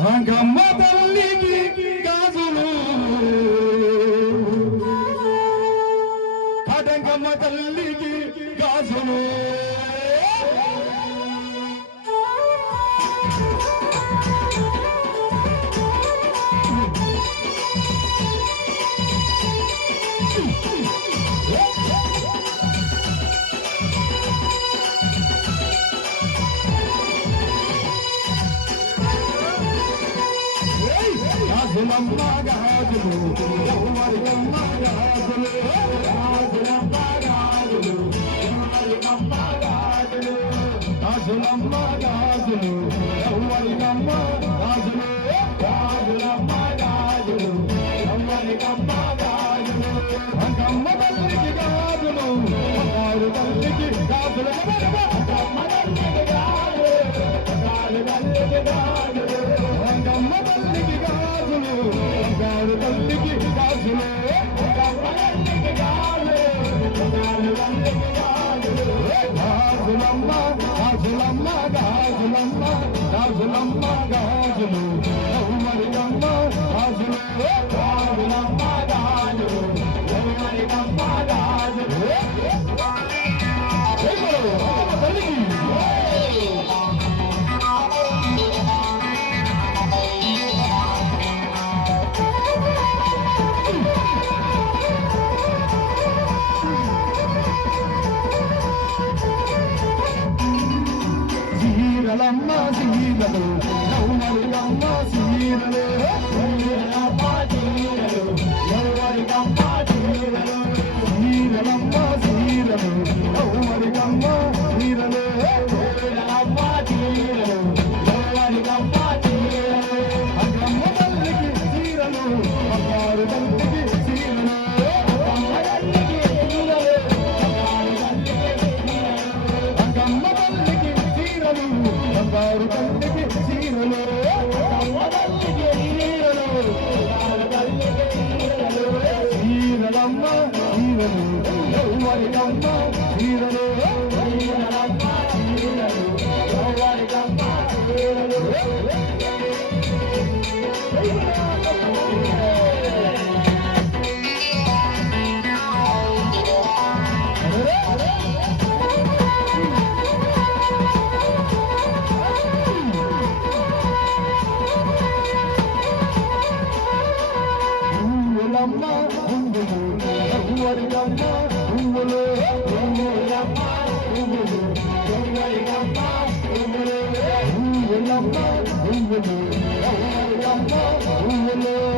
గమ్మ తల్లికి గాజులు. కటంగమ్మ తల్లికి గాజులు. హాజులమ్మాగా హాజులు ఎవరికమ్మాగా హాజులు హాజులమ్మాగా హాజులు ఎవరికమ్మాగా హాజులు హాజులమ్మాగా హాజులు ఎవరికమ్మా హాజులు హాజులమ్మాగా హాజులు ఎవరికమ్మాగా హాజులు అమ్మమ్మ తల్లికి కాదులు అమ్మారు తల్లికి కాదులు అమ్మమ్మ తల్లికి I'm a no, no, no, no, no, Everybody got love. Thank you.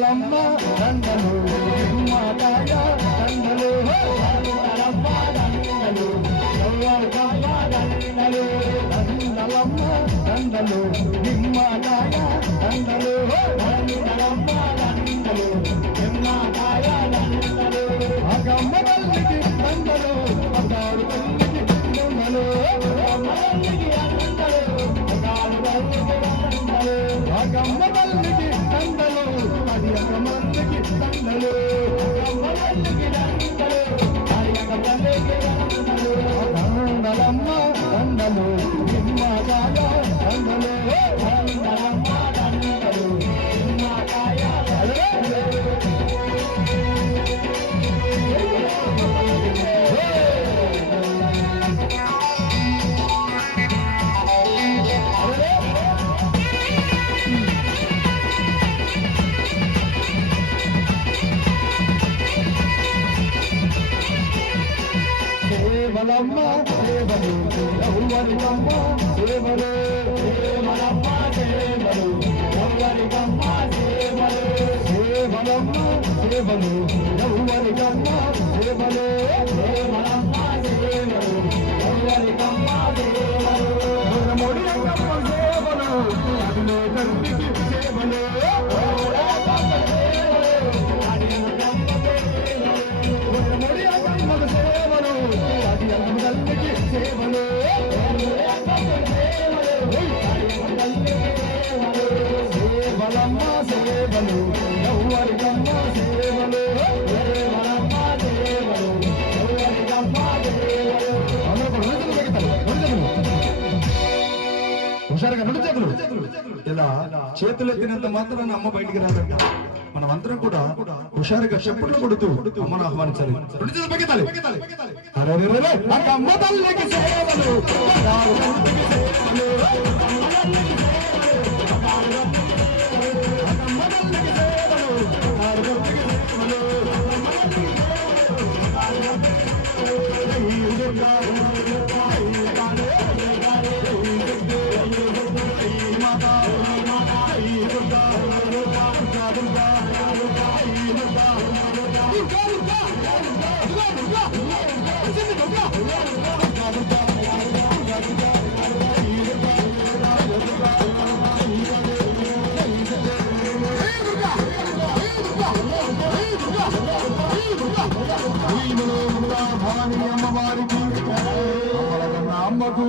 దండలమ్మ దండలు మాతాయ దండలు దండలమ్మ దండలు దండలమ్మ దండలు దండలమ్మ దండలు నిమ్మాతాయ దండలు దండలమ్మ సేవలమ్మ సేవలు ఎవరికమ్మ సేవలు సేవలమ్మ సేవలు ఎవరికమ్మ సేవలు సేవలమ్మ సేవలు ఎవరికమ్మ సేవలు సేవలమ్మ సేవలు ఎవరికమ్మ సేవలు మొడి అక్కమ్మ సేవలు అదిలో తండ్రికి సేవలు ఎవరికమ్మ సేవలు సేవలమ్మ సేవలు ఎవరికమ్మ సేవలు. హుషారుగా ఇలా చేతులు. ఎత్తినంత మాత్రాన్ని అమ్మ బయటికి రాదంట. మనం అందరం కూడా హుషారుగా చెప్పులు కొడుతూ అమ్మను ఆహ్వానించాలి. అమ్మ తల్లికి అమ్మవారికి అమ్మలకన్న అమ్మకు